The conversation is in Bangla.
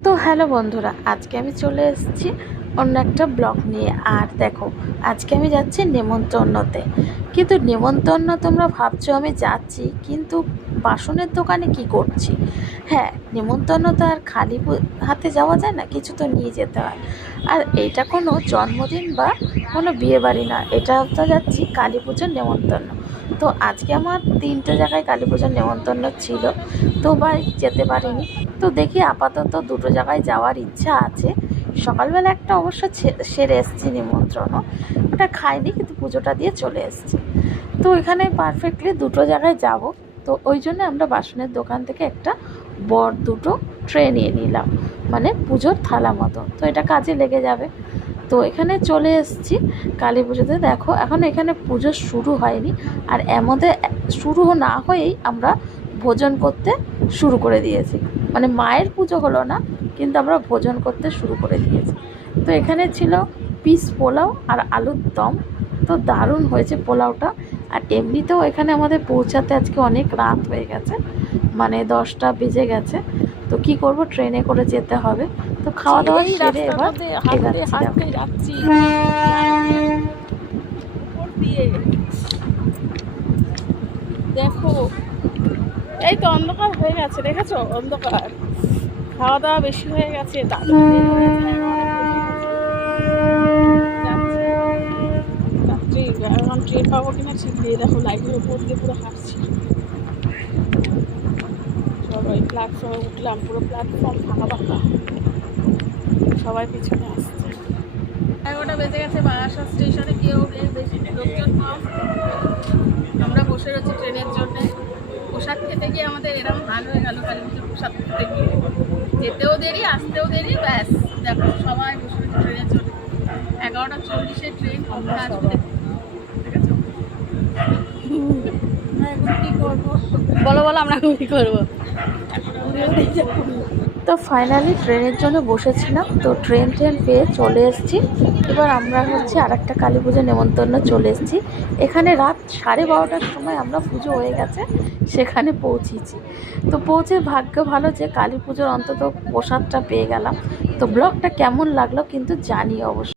তো হ্যালো বন্ধুরা, আজকে আমি চলে এসেছি অন্য একটা ব্লগ নিয়ে। আর দেখো, আজকে আমি যাচ্ছি নেমন্তন্নতে। কিন্তু নেমন্তন্ন তোমরা ভাবছো আমি যাচ্ছি, কিন্তু বাসনের দোকানে কি করছি? হ্যাঁ, নেমন্তন্ন তো আর খালি হাতে যাওয়া যায় না, কিছু তো নিয়ে যেতে হয়। আর এটা কোনো জন্মদিন বা কোনো বিয়েবাড়ি না, এটা তো যাচ্ছি কালী পুজোর নেমন্তন্ন। তো আজকে আমার 3টে জায়গায় কালী পুজোর নেমন্তন্ন ছিল, তো ভাই যেতে পারিনি। তো দেখি আপাতত 2টো জায়গায় যাওয়ার ইচ্ছা আছে। সকালবেলা একটা অবশ্য সেরে এসেছি নিমন্ত্রণও, ওটা খাইনি, কিন্তু পুজোটা দিয়ে চলে এসেছি। তো এখানে পারফেক্টলি 2টো জায়গায় যাব। তো ওই জন্য আমরা বাসনের দোকান থেকে একটা বড় 2টো ট্রে নিয়ে নিলাম, মানে পুজোর থালা মতো। তো এটা কাজে লেগে যাবে। তো এখানে চলে এসেছি কালী পুজোতে। দেখো, এখন এখানে পুজো শুরু হয়নি, আর এর মধ্যে শুরু না হয়েই আমরা ভোজন করতে শুরু করে দিয়েছি। মানে মায়ের পুজো হলো না, কিন্তু আমরা ভোজন করতে শুরু করে দিয়েছি। তো এখানে ছিল পিস পোলাও আর আলুর দম। তো দারুণ হয়েছে পোলাওটা। আর এমনিতেও এখানে আমাদের পৌঁছাতে আজকে অনেক রাত হয়ে গেছে, মানে 10টা বেজে গেছে। তো কি করব, ট্রেনে করে যেতে হবে। তো খাওয়া দাওয়া সেরে এবার যাচ্ছি দেখো, এই তো অন্ধকার হয়ে গেছে, দেখেছো অন্ধকার। খাওয়া দাওয়া বেশি হয়ে গেছে, তাড়াতাড়ি বের হয়ে যায়। যাচ্ছি, এখন ট্রেন পাবো কিনা ঠিক নেই। দেখো লাইটের উপর দিয়ে পুরো হাঁটছি। সবাই প্ল্যাটফর্মে উঠলাম, পুরো প্ল্যাটফর্ম ফাঁকা ফাঁকা, সবাই পিছনে আসছে। 11টা বেজে গেছে, বারাসাত স্টেশনে কেউ নেই, বেশি লোকজন কম। আমরা বসে রয়েছি ট্রেনের জন্যে। পোশাক খেতে গিয়ে আমাদের এরকম হাল হয়ে গেল, কালী পুজোর পোশাক খেতে গিয়ে যেতেও দেরি, আসতেও দেরি। ব্যাস দেখো, সবাই বসে রয়েছে ট্রেনের জন্য। 11টা 40-এ ট্রেন, কখন আসবে দেখেছো। এখন কী করবো বলো বলো, আমরা এখন কী করবো? তো ফাইনালি ট্রেনের জন্য বসেছিলাম। তো ট্রেন পেয়ে চলে এসেছি। এবার আমরা হচ্ছে আর একটা কালী পুজো নেমন্তন্ন চলে এসেছি। এখানে রাত 12:30টার সময় আমরা পুজো হয়ে গেছে সেখানে পৌঁছেছি। তো পৌঁছে ভাগ্য ভালো যে কালী পুজোর অন্তত প্রসাদটা পেয়ে গেলাম। তো ব্লগটা কেমন লাগলো কিন্তু জানি অবশ্যই।